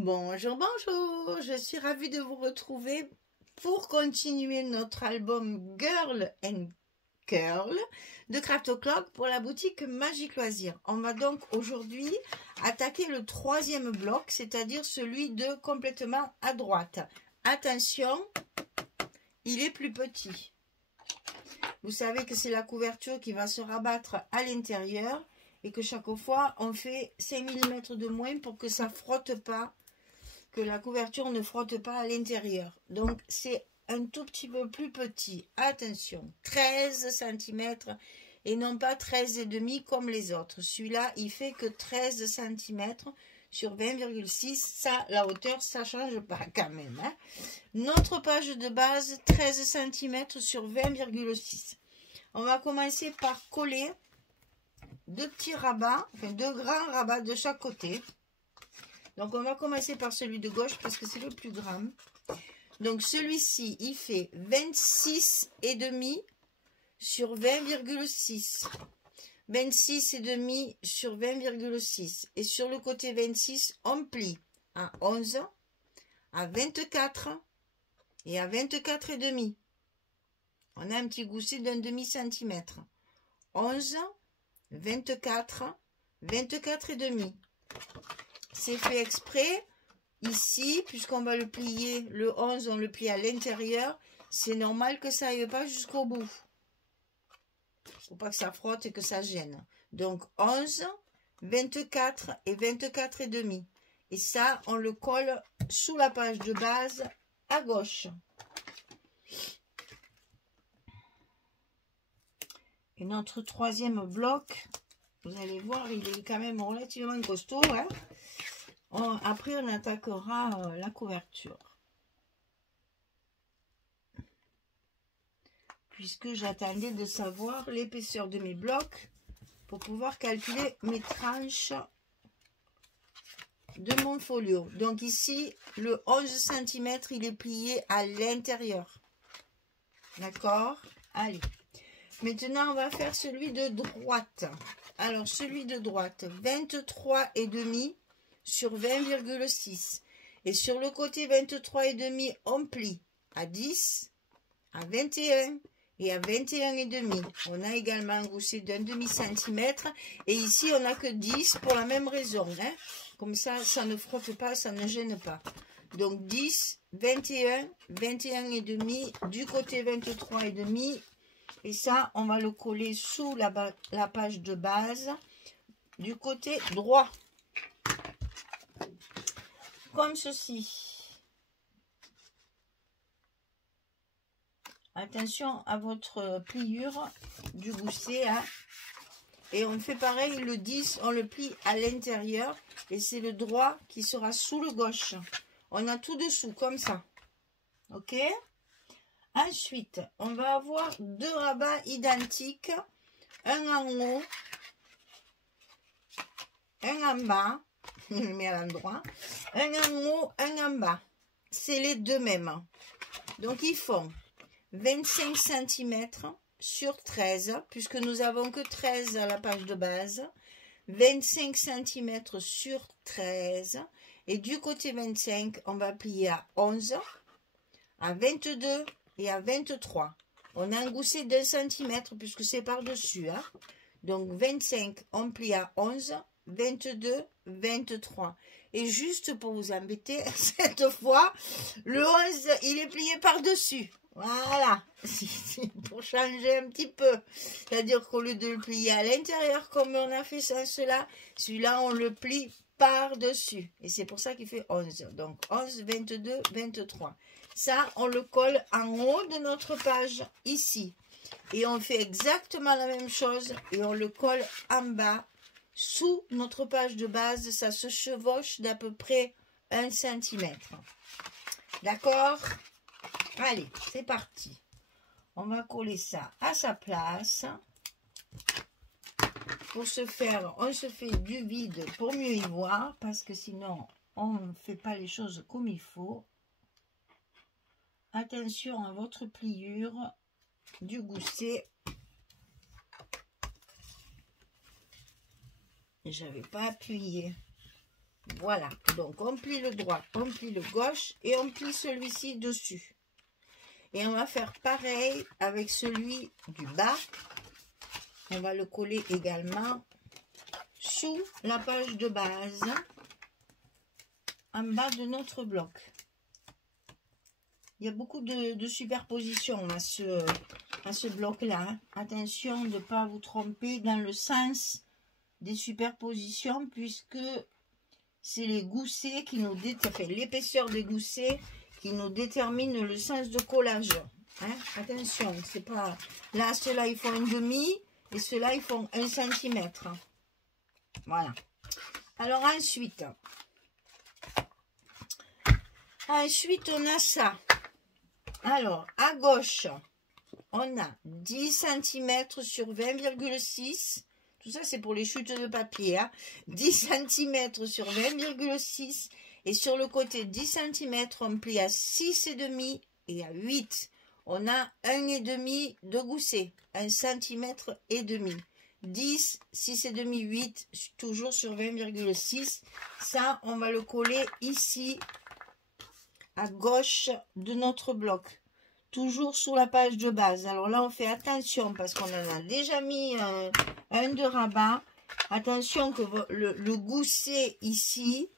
Bonjour, bonjour, je suis ravie de vous retrouver pour continuer notre album Girl and Curl de Craft O'Clock pour la boutique Magique Loisirs. On va donc aujourd'hui attaquer le troisième bloc, c'est-à-dire celui de complètement à droite. Attention, il est plus petit. Vous savez que c'est la couverture qui va se rabattre à l'intérieur et que chaque fois on fait 5 mm de moins pour que ça frotte pas, que la couverture ne frotte pas à l'intérieur. Donc c'est un tout petit peu plus petit. Attention, 13 cm et non pas 13,5 comme les autres. Celui-là, il fait que 13 cm sur 20,6. Ça, la hauteur, ça change pas quand même. Hein. Notre page de base, 13 cm sur 20,6. On va commencer par coller deux petits rabats, enfin deux grands rabats de chaque côté. Donc, on va commencer par celui de gauche parce que c'est le plus grand. Donc, celui-ci, il fait 26,5 sur 20,6. 26,5 sur 20,6. Et sur le côté 26, on plie à 11, à 24 et à 24,5. On a un petit gousset d'un demi-centimètre. 11, 24, 24,5. C'est fait exprès. Ici, puisqu'on va le plier, le 11, on le plie à l'intérieur. C'est normal que ça n'aille pas jusqu'au bout. Il ne faut pas que ça frotte et que ça gêne. Donc, 11, 24 et 24,5. Et ça, on le colle sous la page de base à gauche. Et notre troisième bloc, vous allez voir, il est quand même relativement costaud. Hein. Après, on attaquera la couverture. Puisque j'attendais de savoir l'épaisseur de mes blocs pour pouvoir calculer mes tranches de mon folio. Donc ici, le 11 cm, il est plié à l'intérieur. D'accord? Allez. Maintenant, on va faire celui de droite. Alors, celui de droite, 23,5 sur 20,6. Et sur le côté 23,5, on plie à 10, à 21 et à 21,5. On a également un gousset d'un demi-centimètre. Et ici, on n'a que 10 pour la même raison. Hein. Comme ça, ça ne frotte pas, ça ne gêne pas. Donc 10, 21, 21,5 du côté 23,5. Et ça, on va le coller sous la page de base du côté droit. Comme ceci. Attention à votre pliure du gousset. Hein. Et on fait pareil, le 10, on le plie à l'intérieur. Et c'est le droit qui sera sous le gauche. On a tout dessous, comme ça. Ok ? Ensuite, on va avoir deux rabats identiques, un en haut, un en bas, je le mets à l'endroit, un en haut, un en bas. C'est les deux mêmes. Donc, ils font 25 cm sur 13, puisque nous avons que 13 à la page de base, 25 cm sur 13, et du côté 25, on va plier à 11, à 22, et à 23. On a un gousset d'1 cm puisque c'est par-dessus. Hein. Donc 25, on plie à 11, 22, 23. Et juste pour vous embêter, cette fois, le 11, il est plié par-dessus. Voilà. Pour changer un petit peu. C'est-à-dire qu'au lieu de le plier à l'intérieur comme on a fait sans cela, celui-là, on le plie par-dessus. Et c'est pour ça qu'il fait 11. Donc 11, 22, 23. Ça, on le colle en haut de notre page, ici. Et on fait exactement la même chose et on le colle en bas, sous notre page de base. Ça se chevauche d'à peu près 1 cm. D'accord? Allez, c'est parti. On va coller ça à sa place. Pour ce faire, on se fait du vide pour mieux y voir, parce que sinon, on ne fait pas les choses comme il faut. Attention à votre pliure du gousset. J'avais pas appuyé. Voilà, donc on plie le droit, on plie le gauche et on plie celui-ci dessus. Et on va faire pareil avec celui du bas. On va le coller également sous la page de base, en bas de notre bloc. Il y a beaucoup de superposition à ce bloc-là. Hein. Attention de ne pas vous tromper dans le sens des superpositions, puisque c'est les goussets qui nous déterminent, l'épaisseur des goussets qui nous détermine le sens de collage. Hein. Attention, c'est pas... Là, ceux-là, ils font un demi et ceux-là, ils font 1 cm. Voilà. Alors ensuite, on a ça. Alors, à gauche, on a 10 cm sur 20,6. Tout ça, c'est pour les chutes de papier. Hein. 10 cm sur 20,6. Et sur le côté 10 cm, on plie à 6,5 et à 8. On a 1,5 de gousset. 1 cm et demi. 10, 6,5, 8, toujours sur 20,6. Ça, on va le coller ici, à gauche de notre bloc. Toujours sous la page de base. Alors là, on fait attention parce qu'on en a déjà mis un de rabat. Attention que le gousset ici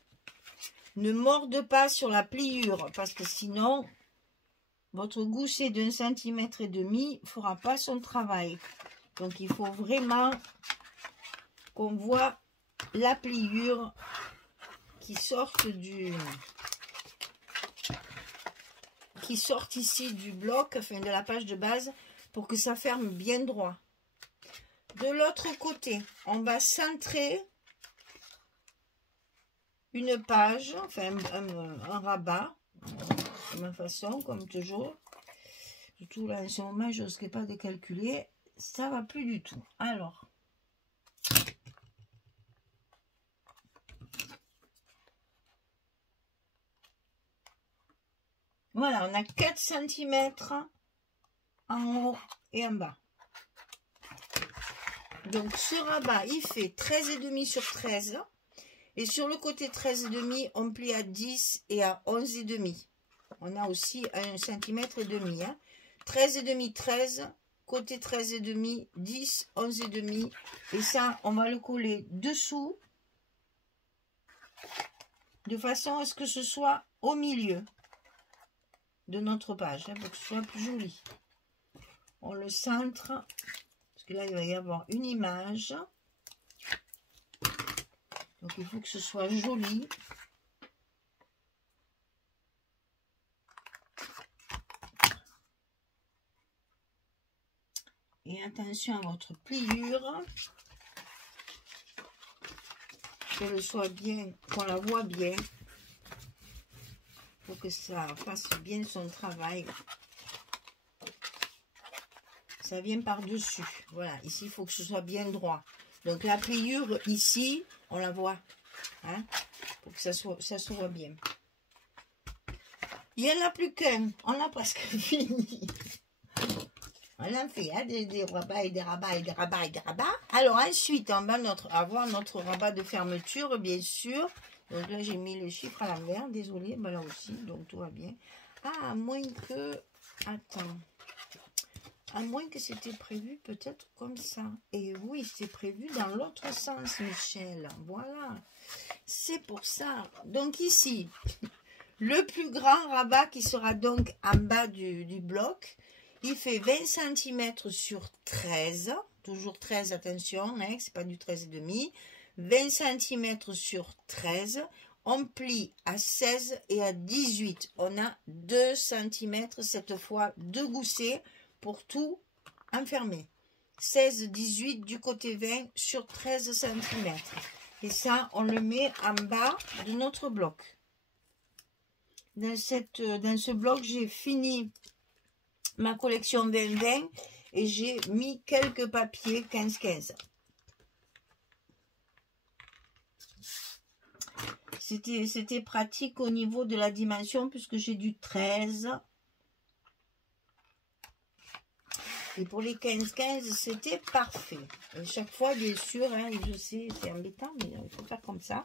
ne morde pas sur la pliure. Parce que sinon, votre gousset d'1,5 cm ne fera pas son travail. Donc, il faut vraiment qu'on voit la pliure qui sorte ici du bloc, enfin de la page de base, pour que ça ferme bien droit. De l'autre côté, on va centrer une page, enfin un rabat, de ma façon, comme toujours. Surtout là, en ce moment, je n'oserais pas de calculer. Ça va plus du tout. Alors, voilà, on a 4 cm en haut et en bas. Donc, ce rabat, il fait 13,5 sur 13. Et sur le côté 13,5, on plie à 10 et à 11,5. On a aussi 1,5 cm. Hein. 13,5, 13. Côté 13,5, 10, 11,5. Et ça, on va le coller dessous. De façon à ce que ce soit au milieu de notre page. Hein, pour que ce soit plus joli. On le centre. Parce que là, il va y avoir une image. Donc, il faut que ce soit joli. Et attention à votre pliure. Qu'elle soit bien, qu'on la voit bien. Pour que ça fasse bien son travail. Ça vient par-dessus. Voilà, ici, il faut que ce soit bien droit. Donc, la pliure, ici, on la voit. Hein, pour que ça se voit bien. Il n'y en a plus qu'un. On a presque fini. On en fait hein, des rabats et des rabats et des rabats et des rabats. Alors, ensuite, on va avoir notre rabat de fermeture, bien sûr. Donc là, j'ai mis le chiffre à l'envers. Désolée, mais là aussi. Donc, tout va bien. Ah, à moins que... Attends. À moins que c'était prévu peut-être comme ça. Et oui, c'est prévu dans l'autre sens, Michel. Voilà. C'est pour ça. Donc ici, le plus grand rabat qui sera donc en bas du bloc, il fait 20 cm sur 13. Toujours 13, attention, hein, c'est pas du 13,5. 20 cm sur 13. On plie à 16 et à 18. On a 2 cm cette fois de gousset pour tout enfermer. 16, 18 du côté 20 sur 13 cm. Et ça, on le met en bas de notre bloc. Dans ce bloc, j'ai fini ma collection 20-20 et j'ai mis quelques papiers 15-15. C'était pratique au niveau de la dimension puisque j'ai du 13. Et pour les 15-15, c'était parfait. Et chaque fois, bien sûr, hein, je sais, c'est embêtant, mais il faut faire comme ça.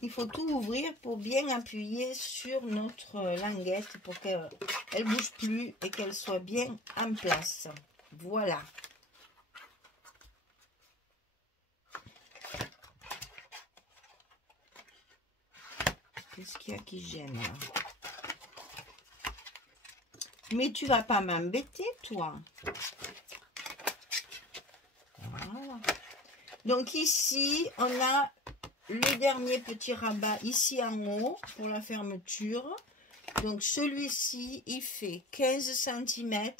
Il faut tout ouvrir pour bien appuyer sur notre languette pour qu'elle ne bouge plus et qu'elle soit bien en place. Voilà. Qu'est-ce qu'il y a qui gêne là? Mais tu vas pas m'embêter, toi. Voilà. Donc ici, on a le dernier petit rabat ici en haut pour la fermeture. Donc celui-ci, il fait 15 cm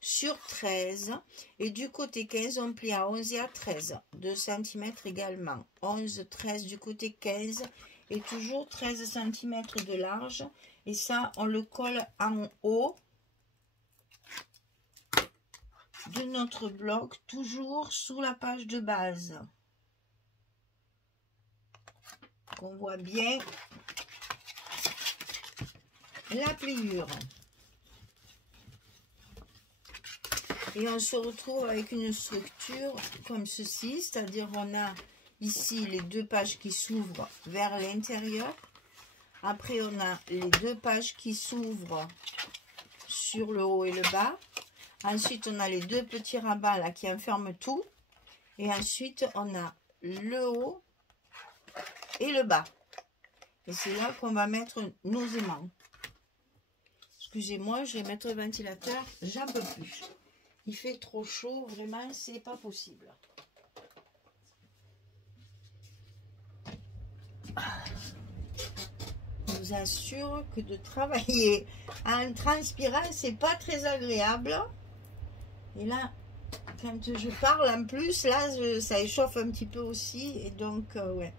sur 13. Et du côté 15, on plie à 11 et à 13. 2 cm également. 11, 13 du côté 15. Et toujours 13 cm de large. Et ça, on le colle en haut de notre bloc, toujours sous la page de base. On voit bien la pliure. Et on se retrouve avec une structure comme ceci, c'est-à-dire on a ici les deux pages qui s'ouvrent vers l'intérieur. Après, on a les deux pages qui s'ouvrent sur le haut et le bas. Ensuite, on a les deux petits rabats là qui enferment tout. Et ensuite, on a le haut et le bas. Et c'est là qu'on va mettre nos aimants. Excusez-moi, je vais mettre le ventilateur. J'en peux plus. Il fait trop chaud, vraiment, c'est pas possible. Je vous assure que de travailler en transpirant, c'est pas très agréable. Et là, quand je parle en plus, là, ça échauffe un petit peu aussi. Et donc, ouais.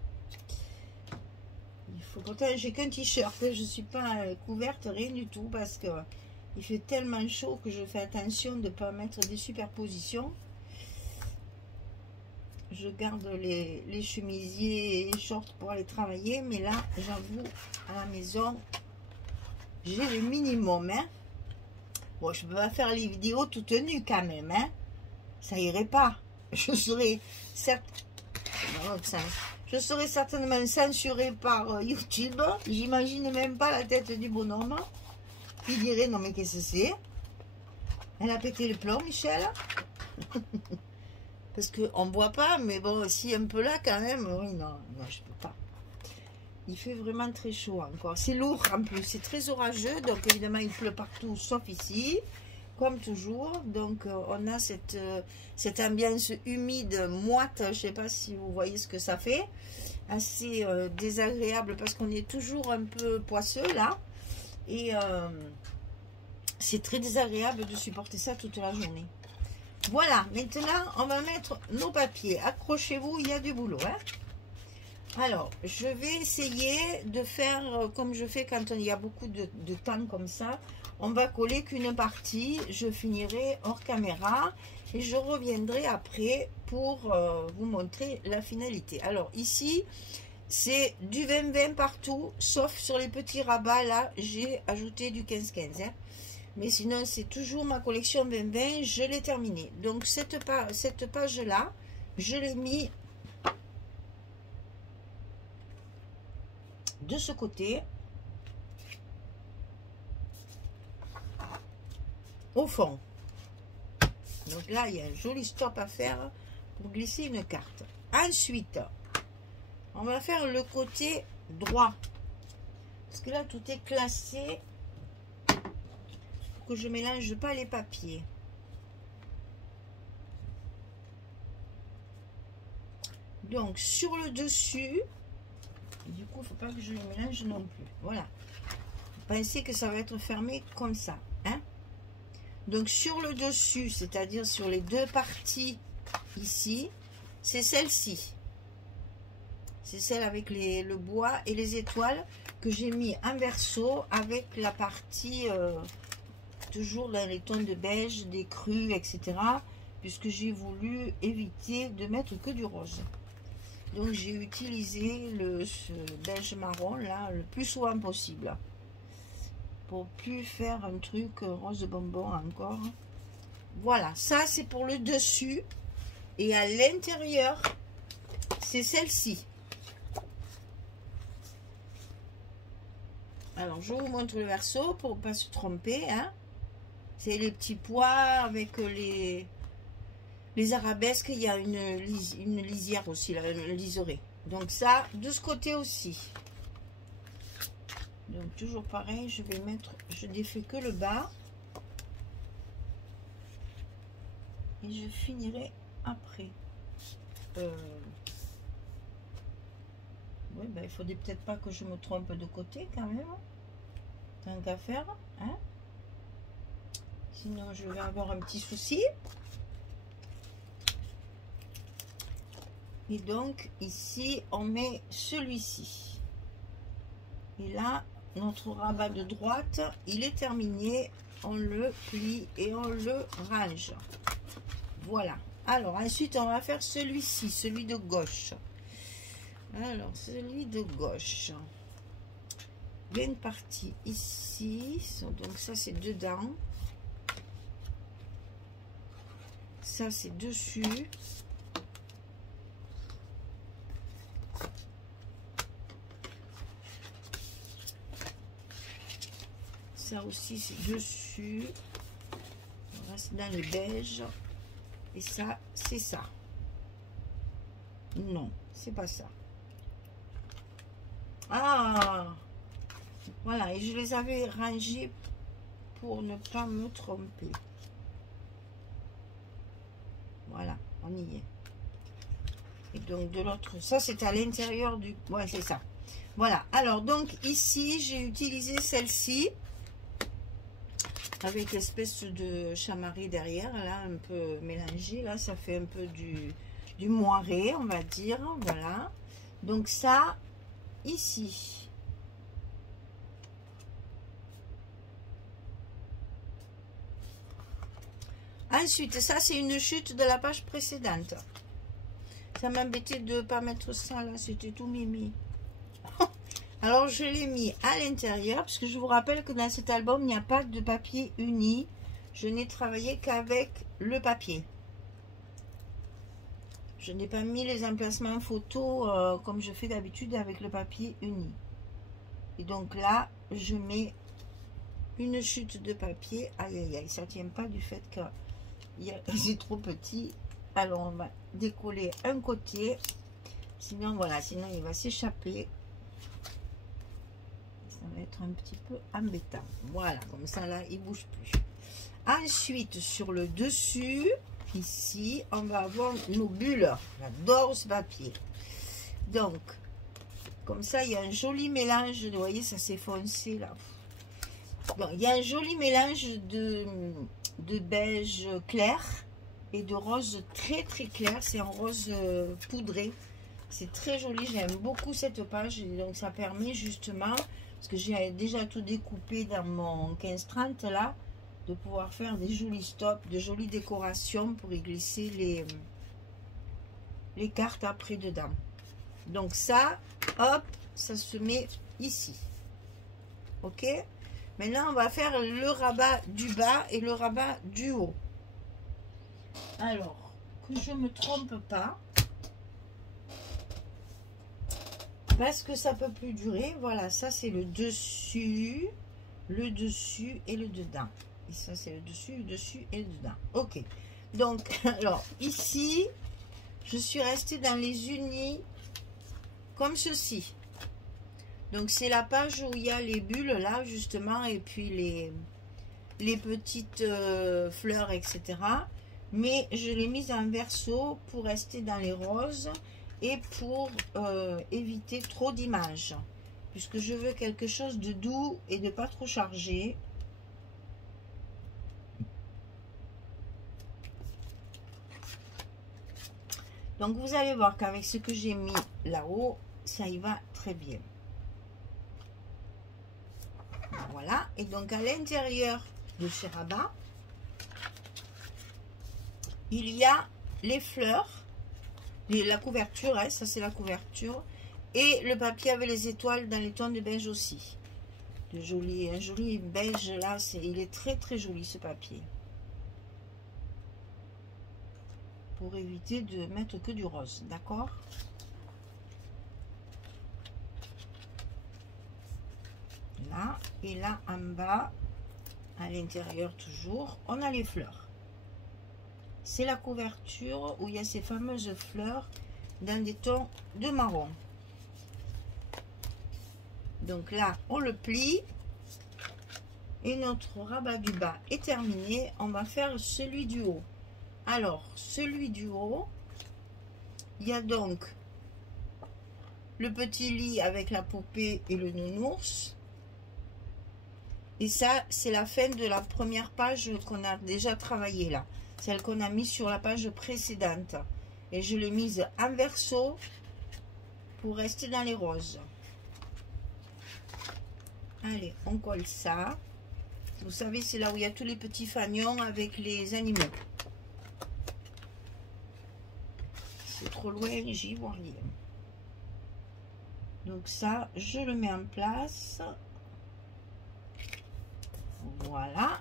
Il faut pourtant, j'ai qu'un t-shirt. Je ne suis pas couverte, rien du tout. Parce que il fait tellement chaud que je fais attention de ne pas mettre des superpositions. Je garde les chemisiers et les shorts pour aller travailler. Mais là, j'avoue, à la maison, j'ai le minimum. Hein. Bon, je ne peux pas faire les vidéos toutes nues quand même. Hein. Ça irait pas. Je serais certainement censurée par YouTube. J'imagine même pas la tête du bonhomme. Il dirait, non mais qu'est-ce que c'est? Elle a pété le plomb, Michel. Parce qu'on ne voit pas, mais bon, si un peu là quand même, oui, non, je peux pas. Il fait vraiment très chaud encore. C'est lourd en plus, c'est très orageux, donc évidemment il pleut partout, sauf ici, comme toujours. Donc on a cette ambiance humide, moite, je ne sais pas si vous voyez ce que ça fait. Assez désagréable parce qu'on est toujours un peu poisseux là. Et c'est très désagréable de supporter ça toute la journée. Voilà, maintenant on va mettre nos papiers. Accrochez-vous, il y a du boulot. Hein. Alors, je vais essayer de faire comme je fais quand il y a beaucoup de temps comme ça. On va coller qu'une partie. Je finirai hors caméra et je reviendrai après pour vous montrer la finalité. Alors ici, c'est du 20-20 partout, sauf sur les petits rabats. Là, j'ai ajouté du 15-15. Hein. Mais sinon, c'est toujours ma collection 20-20. Je l'ai terminée. Donc, cette page-là, je l'ai mis de ce côté. Au fond. Donc là, il y a un joli stop à faire pour glisser une carte. Ensuite, on va faire le côté droit. Parce que là, tout est classé. Que je mélange pas les papiers. Donc sur le dessus, du coup il faut pas que je les mélange non plus. Voilà. Pensez que ça va être fermé comme ça. Hein? Donc sur le dessus, c'est-à-dire sur les deux parties ici, c'est celle-ci. C'est celle avec le bois et les étoiles que j'ai mis en verso avec la partie... toujours dans les tons de beige, des crus, etc. Puisque j'ai voulu éviter de mettre que du rose. Donc j'ai utilisé ce beige marron là le plus souvent possible. Pour plus faire un truc rose bonbon encore. Voilà, ça c'est pour le dessus. Et à l'intérieur, c'est celle-ci. Alors, je vous montre le verso pour ne pas se tromper. Hein. C'est les petits pois avec les arabesques. Il y a une lisière aussi, là, une liserée. Donc ça, de ce côté aussi. Donc toujours pareil, je vais mettre, je défais que le bas. Et je finirai après. Oui, ben, il faudrait peut-être pas que je me trompe de côté quand même. Tant qu'à faire. Hein? Sinon, je vais avoir un petit souci. Et donc, ici, on met celui-ci. Et là, notre rabat de droite, il est terminé. On le plie et on le range. Voilà. Alors, ensuite, on va faire celui-ci, celui de gauche. Alors, celui de gauche. Il y a une partie ici. Donc, ça, c'est dedans. Ça, c'est dessus. Ça aussi, c'est dessus. On reste dans les beiges. Et ça, c'est ça. Non, c'est pas ça. Ah! Voilà, et je les avais rangés pour ne pas me tromper. Voilà, on y est. Et donc, de l'autre, ça, c'est à l'intérieur du... Ouais, c'est ça. Voilà, alors, donc, ici, j'ai utilisé celle-ci. Avec l'espèce de chamarré derrière, là, un peu mélangé. Là, ça fait un peu du moiré, on va dire. Voilà. Donc ça, ici. Ensuite, ça, c'est une chute de la page précédente. Ça m'embêtait de ne pas mettre ça, là. C'était tout mimi. Alors, je l'ai mis à l'intérieur, parce que je vous rappelle que dans cet album, il n'y a pas de papier uni. Je n'ai travaillé qu'avec le papier. Je n'ai pas mis les emplacements photos comme je fais d'habitude avec le papier uni. Et donc là, je mets une chute de papier. Aïe, aïe, aïe, ça ne tient pas du fait que c'est trop petit. Alors, on va décoller un côté. Sinon, voilà, sinon il va s'échapper. Ça va être un petit peu embêtant. Voilà, comme ça là, il bouge plus. Ensuite, sur le dessus, ici, on va avoir nos bulles. J'adore ce papier. Donc, comme ça, il y a un joli mélange. Vous voyez, ça s'est foncé là. Bon, il y a un joli mélange de beige clair et de rose très très clair. C'est un rose poudré. C'est très joli. J'aime beaucoup cette page. Et donc, ça permet justement... Parce que j'ai déjà tout découpé dans mon 15-30 là, de pouvoir faire des jolis stops, de jolies décorations pour y glisser les cartes après dedans. Donc ça, hop, ça se met ici. Ok? Maintenant, on va faire le rabat du bas et le rabat du haut. Alors, que je ne me trompe pas. Parce que ça peut plus durer. Voilà, ça c'est le dessus et le dedans. Et ça c'est le dessus et le dedans. Ok. Donc, alors ici, je suis restée dans les unis comme ceci. Donc c'est la page où il y a les bulles là justement et puis les petites fleurs, etc. Mais je l'ai mise en verso pour rester dans les roses. Et pour éviter trop d'images, puisque je veux quelque chose de doux et de pas trop chargé. Donc vous allez voir qu'avec ce que j'ai mis là-haut, ça y va très bien. Voilà, et donc à l'intérieur de ce rabat, il y a les fleurs. La couverture, hein, ça c'est la couverture. Et le papier avec les étoiles dans les tons de beige aussi. Un joli beige là, il est très très joli ce papier. pour éviter de mettre que du rose, d'accord? Là, et là en bas, à l'intérieur toujours, on a les fleurs. C'est la couverture où il y a ces fameuses fleurs dans des tons de marron. Donc là, on le plie. Et notre rabat du bas est terminé. On va faire celui du haut. Alors, celui du haut, il y a donc le petit lit avec la poupée et le nounours. Et ça, c'est la fin de la première page qu'on a déjà travaillé là. Celle qu'on a mise sur la page précédente. Et je l'ai mise en verso pour rester dans les roses. Allez, on colle ça. Vous savez, c'est là où il y a tous les petits fanions avec les animaux. C'est trop loin, j'y vois rien. Donc ça, je le mets en place. Voilà.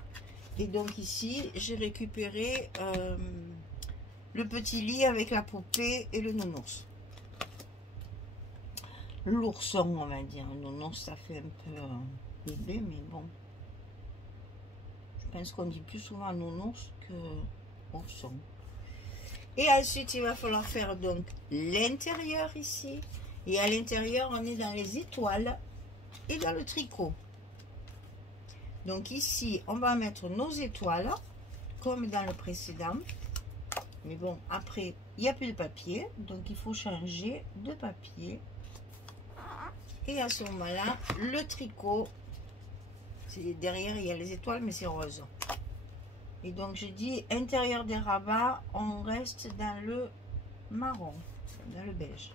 Et donc ici, j'ai récupéré le petit lit avec la poupée et le nounours. L'ourson, on va dire. Le nounours, ça fait un peu bébé, mais bon. Je pense qu'on dit plus souvent nounours que ourson. Et ensuite, il va falloir faire donc l'intérieur ici. Et à l'intérieur, on est dans les étoiles et dans le tricot. Donc ici, on va mettre nos étoiles, comme dans le précédent. Mais bon, après, il n'y a plus de papier. Donc, il faut changer de papier. Et à ce moment-là, le tricot, derrière, il y a les étoiles, mais c'est rose. Et donc, je dis, intérieur des rabats, on reste dans le marron, dans le beige.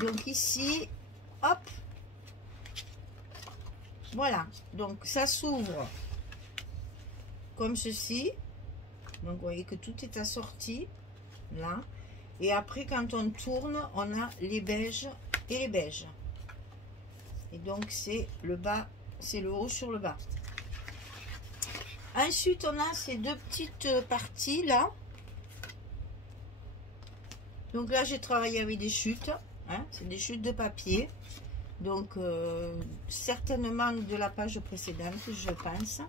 Donc ici, hop, voilà. Donc, ça s'ouvre comme ceci. Donc, vous voyez que tout est assorti, là. Et après, quand on tourne, on a les beiges et les beiges. Et donc, c'est le bas, c'est le haut sur le bas. Ensuite, on a ces deux petites parties là. Donc là, j'ai travaillé avec des chutes. Hein, c'est des chutes de papier. Donc, certainement de la page précédente, je pense.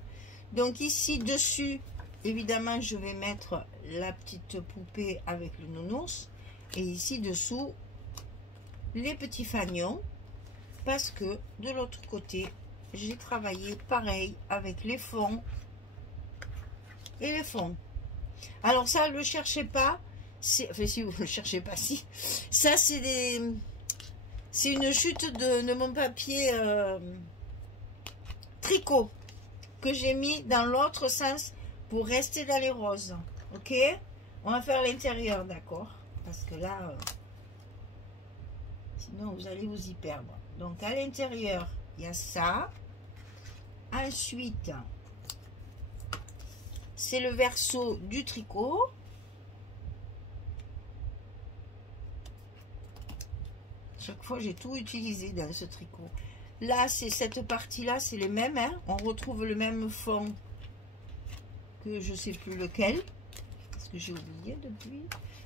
Donc ici, dessus, évidemment, je vais mettre la petite poupée avec le nounours. Et ici, dessous, les petits fanions. Parce que de l'autre côté, j'ai travaillé pareil avec les fonds et les fonds. Alors ça, ne le cherchez pas. Enfin, si vous ne le cherchez pas, si. Ça, c'est une chute de mon papier tricot que j'ai mis dans l'autre sens pour rester dans les roses. Ok? On va faire l'intérieur, d'accord? Parce que là, sinon vous allez vous y perdre. Donc à l'intérieur, il y a ça. Ensuite, c'est le verso du tricot. Chaque fois, j'ai tout utilisé dans ce tricot. Là, c'est cette partie-là, c'est les mêmes. Hein. On retrouve le même fond que je ne sais plus lequel. Parce que j'ai oublié depuis.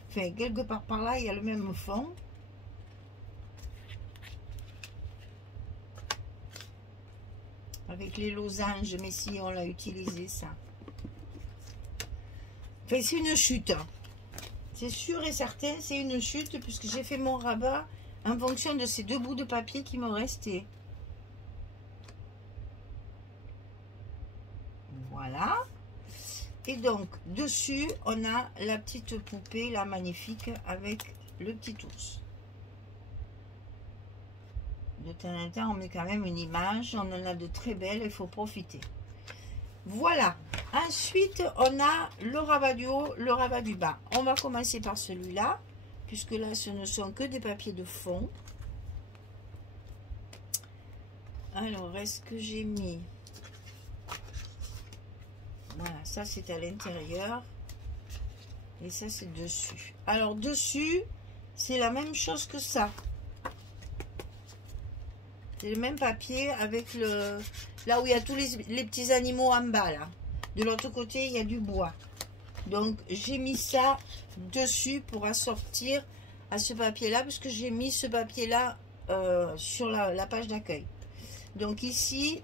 Enfin, quelque part par là, il y a le même fond. Avec les losanges, mais si on l'a utilisé, ça. Enfin, c'est une chute. C'est sûr et certain, c'est une chute, puisque j'ai fait mon rabat en fonction de ces deux bouts de papier qui m'ont resté. Voilà. Et donc, dessus, on a la petite poupée, la magnifique, avec le petit ours. De temps en temps, on met quand même une image. On en a de très belles, il faut profiter. Voilà. Ensuite, on a le rabat du haut, le rabat du bas. On va commencer par celui-là, puisque là, ce ne sont que des papiers de fond. Alors, est-ce que j'ai mis... Voilà, ça c'est à l'intérieur. Et ça c'est dessus. Alors, dessus, c'est la même chose que ça. C'est le même papier avec le... Là où il y a tous les petits animaux en bas, là. De l'autre côté, il y a du bois. Donc j'ai mis ça dessus pour assortir à ce papier là, parce que j'ai mis ce papier là sur la page d'accueil. Donc ici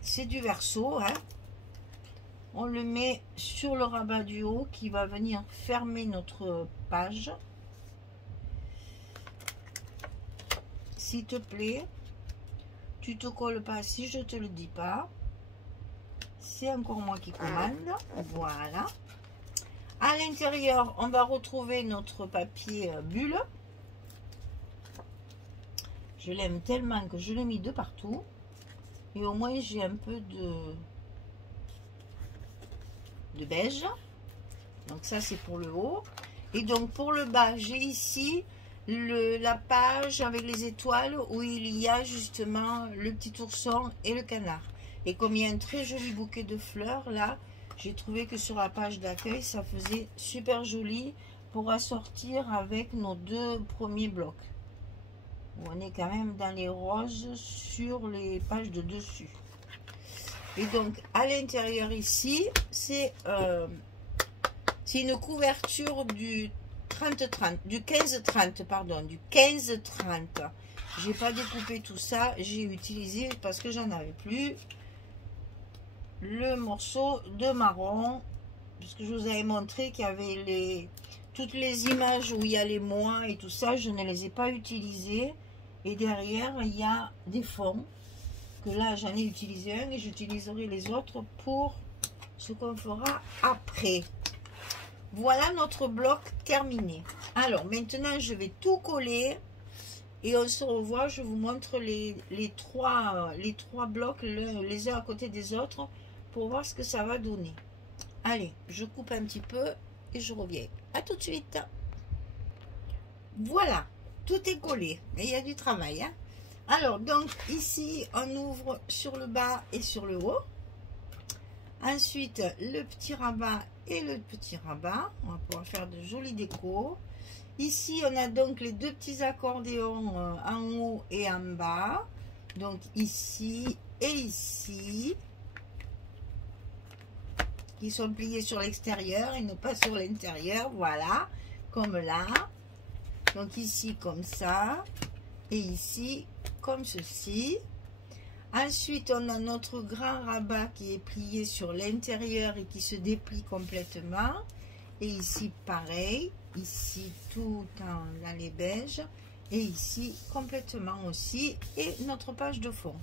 c'est du verso, hein. On le met sur le rabat du haut qui va venir fermer notre page. S'il te plaît, tu te colles pas si je te le dis pas. C'est encore moi qui commande. Voilà. À l'intérieur, on va retrouver notre papier bulle. Je l'aime tellement que je l'ai mis de partout. Et au moins, j'ai un peu de beige. Donc ça, c'est pour le haut. Et donc, pour le bas, j'ai ici la page avec les étoiles où il y a justement le petit ourson et le canard. Et comme il y a un très joli bouquet de fleurs, là, j'ai trouvé que sur la page d'accueil, ça faisait super joli pour assortir avec nos deux premiers blocs. On est quand même dans les roses sur les pages de dessus. Et donc, à l'intérieur ici, c'est une couverture du 30-30, du 15-30, pardon, du 15-30. J'ai pas découpé tout ça, j'ai utilisé, parce que j'en avais plus, le morceau de marron, puisque je vous avais montré qu'il y avait toutes les images où il y a les mois et tout ça, je ne les ai pas utilisées. Et derrière, il y a des fonds, que là, j'en ai utilisé un et j'utiliserai les autres pour ce qu'on fera après. Voilà notre bloc terminé. Alors, maintenant, je vais tout coller et on se revoit. Je vous montre les trois blocs, les uns à côté des autres, pour voir ce que ça va donner. Allez, je coupe un petit peu et je reviens. À tout de suite. Voilà, tout est collé. Mais il y a du travail, hein. Alors, donc, ici, on ouvre sur le bas et sur le haut. Ensuite, le petit rabat et le petit rabat. On va pouvoir faire de jolies décos. Ici, on a donc les deux petits accordéons en haut et en bas. Donc, ici et ici. Qui sont pliés sur l'extérieur et non pas sur l'intérieur. Voilà, comme là. Donc, ici, comme ça. Et ici, comme ceci. Ensuite, on a notre grand rabat qui est plié sur l'intérieur et qui se déplie complètement. Et ici, pareil. Ici, tout dans les beiges. Et ici, complètement aussi. Et notre page de fond.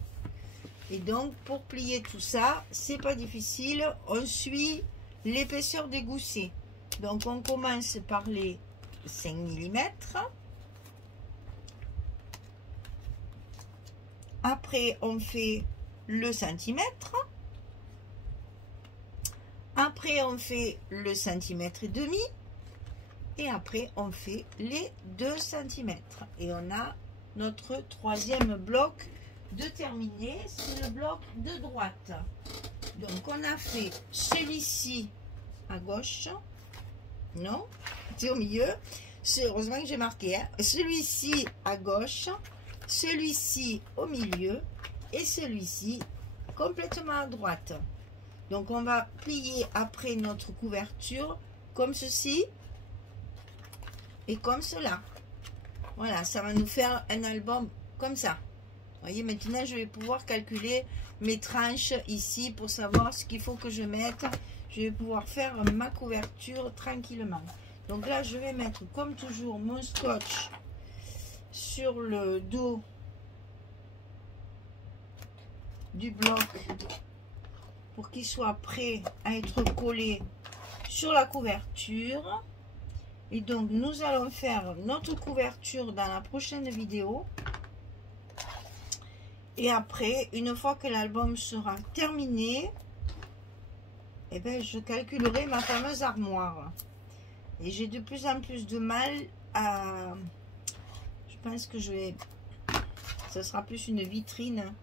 Et donc, pour plier tout ça, c'est pas difficile. On suit l'épaisseur des goussets. Donc, on commence par les 5 mm. Après, on fait le centimètre. Après, on fait le centimètre et demi. Et après, on fait les 2 cm. Et on a notre troisième bloc de terminé. C'est le bloc de droite. Donc, on a fait celui-ci à gauche. Non, c'est au milieu. Heureusement que j'ai marqué. Hein. Celui-ci à gauche. Celui-ci au milieu et celui-ci complètement à droite. Donc on va plier après notre couverture comme ceci et comme cela. Voilà, ça va nous faire un album comme ça. Vous voyez, maintenant je vais pouvoir calculer mes tranches ici pour savoir ce qu'il faut que je mette. Je vais pouvoir faire ma couverture tranquillement. Donc là je vais mettre comme toujours mon scotch sur le dos du bloc pour qu'il soit prêt à être collé sur la couverture. Et donc nous allons faire notre couverture dans la prochaine vidéo. Et après, une fois que l'album sera terminé, eh bien, je calculerai ma fameuse armoire. Et j'ai de plus en plus de mal à... Je pense que ce sera plus une vitrine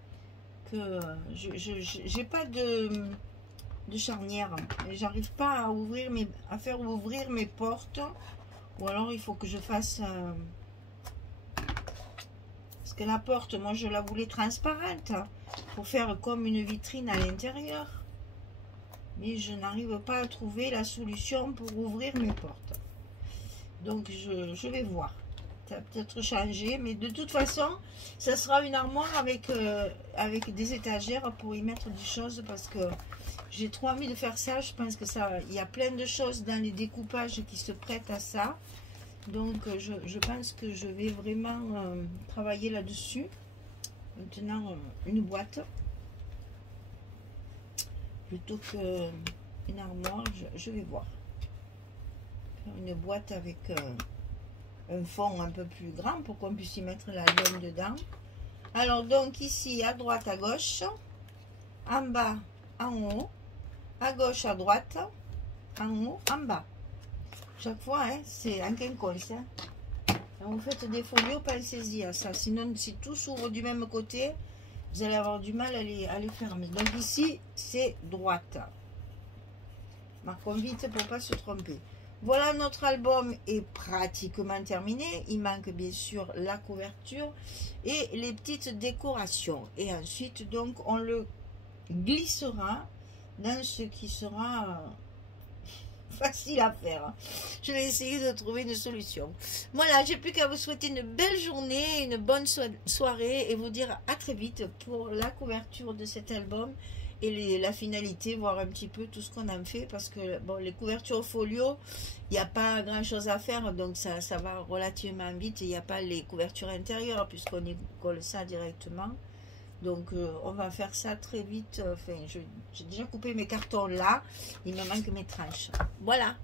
que j'ai pas de charnière. J'arrive pas à faire ouvrir mes portes, ou alors il faut que je fasse parce que la porte, moi je la voulais transparente pour faire comme une vitrine à l'intérieur. mais je n'arrive pas à trouver la solution pour ouvrir mes portes. Donc je vais voir. Ça va peut-être changer, mais de toute façon, ça sera une armoire avec, avec des étagères pour y mettre des choses, parce que j'ai trop envie de faire ça. Je pense que ça, il y a plein de choses dans les découpages qui se prêtent à ça. Donc je pense que je vais vraiment travailler là-dessus. Maintenant, une boîte plutôt qu'une armoire, je vais voir. Une boîte avec un fond un peu plus grand pour qu'on puisse y mettre l'album dedans. Alors donc ici à droite, à gauche, en bas, en haut, à gauche, à droite, en haut, en bas. Chaque fois, hein, c'est un quinconce. Hein. Quand vous faites des folios, pensez-y à ça. Sinon, si tout s'ouvre du même côté, vous allez avoir du mal à les fermer. Donc ici, c'est droite. Marquons vite pour ne pas se tromper. Voilà, notre album est pratiquement terminé. Il manque bien sûr la couverture et les petites décorations. Et ensuite, donc, on le glissera dans ce qui sera facile à faire. Je vais essayer de trouver une solution. Voilà, j'ai plus qu'à vous souhaiter une belle journée, une bonne soirée et vous dire à très vite pour la couverture de cet album et la finalité, voir un petit peu tout ce qu'on en fait, parce que bon, les couvertures au folio, il n'y a pas grand chose à faire, donc ça va relativement vite. Il n'y a pas les couvertures intérieures puisqu'on colle ça directement. Donc on va faire ça très vite. Enfin, j'ai déjà coupé mes cartons là. Il me manque mes tranches. Voilà.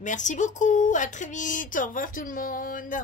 Merci beaucoup. À très vite. Au revoir tout le monde.